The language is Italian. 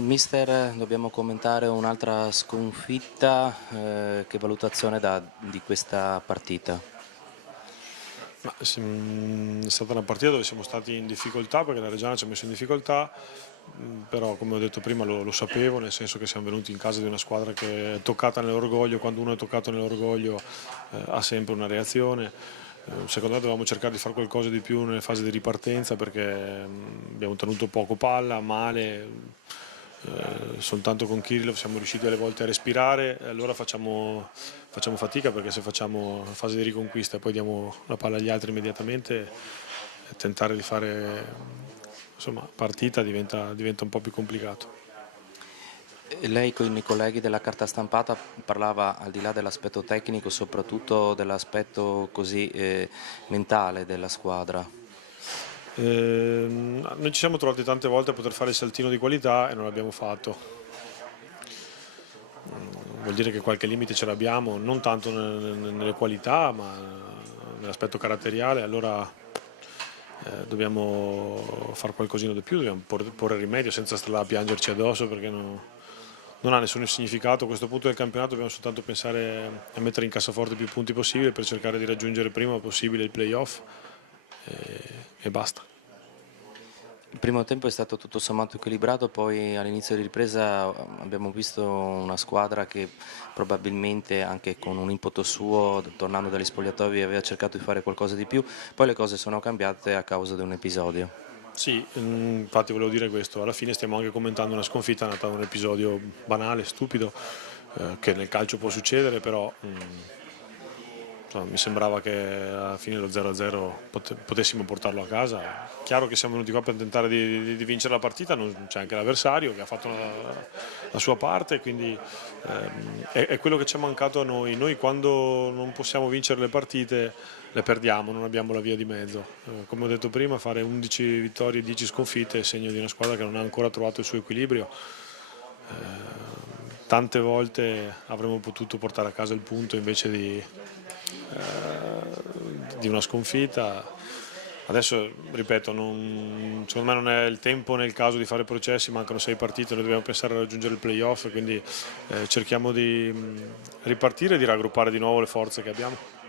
Mister, dobbiamo commentare un'altra sconfitta, che valutazione dà di questa partita? È stata una partita dove siamo stati in difficoltà perché la Reggiana ci ha messo in difficoltà, però come ho detto prima lo sapevo, nel senso che siamo venuti in casa di una squadra che è toccata nell'orgoglio, quando uno è toccato nell'orgoglio ha sempre una reazione. Secondo me dovevamo cercare di fare qualcosa di più nelle fasi di ripartenza perché abbiamo tenuto poco palla, male, soltanto con Kirillov siamo riusciti alle volte a respirare, allora facciamo fatica perché se facciamo la fase di riconquista e poi diamo la palla agli altri immediatamente, tentare di fare insomma, partita diventa un po' più complicato. Lei con i colleghi della carta stampata parlava al di là dell'aspetto tecnico, soprattutto dell'aspetto così mentale della squadra. Noi ci siamo trovati tante volte a poter fare il saltino di qualità e non l'abbiamo fatto. Vuol dire che qualche limite ce l'abbiamo, non tanto nelle qualità, ma nell'aspetto caratteriale, allora dobbiamo fare qualcosina di più, dobbiamo porre rimedio senza stare là a piangerci addosso perché non ha nessun significato. A questo punto del campionato dobbiamo soltanto pensare a mettere in cassaforte più punti possibile per cercare di raggiungere il prima possibile il playoff e basta. Il primo tempo è stato tutto sommato equilibrato, poi all'inizio di ripresa abbiamo visto una squadra che probabilmente anche con un impeto suo, tornando dagli spogliatoi, aveva cercato di fare qualcosa di più, poi le cose sono cambiate a causa di un episodio. Sì, infatti volevo dire questo, alla fine stiamo anche commentando una sconfitta nata da un episodio banale, stupido, che nel calcio può succedere, però insomma, mi sembrava che alla fine lo 0-0 potessimo portarlo a casa. Chiaro che siamo venuti qua per tentare di vincere la partita, c'è anche l'avversario che ha fatto la sua parte, quindi è quello che ci è mancato a noi. Noi quando non possiamo vincere le partite le perdiamo, non abbiamo la via di mezzo. Come ho detto prima, fare 11 vittorie e 10 sconfitte è segno di una squadra che non ha ancora trovato il suo equilibrio. Tante volte avremmo potuto portare a casa il punto invece di una sconfitta. Adesso, ripeto, secondo me non è il tempo né il caso di fare processi, mancano 6 partite, noi dobbiamo pensare a raggiungere il playoff, quindi cerchiamo di ripartire e di raggruppare di nuovo le forze che abbiamo.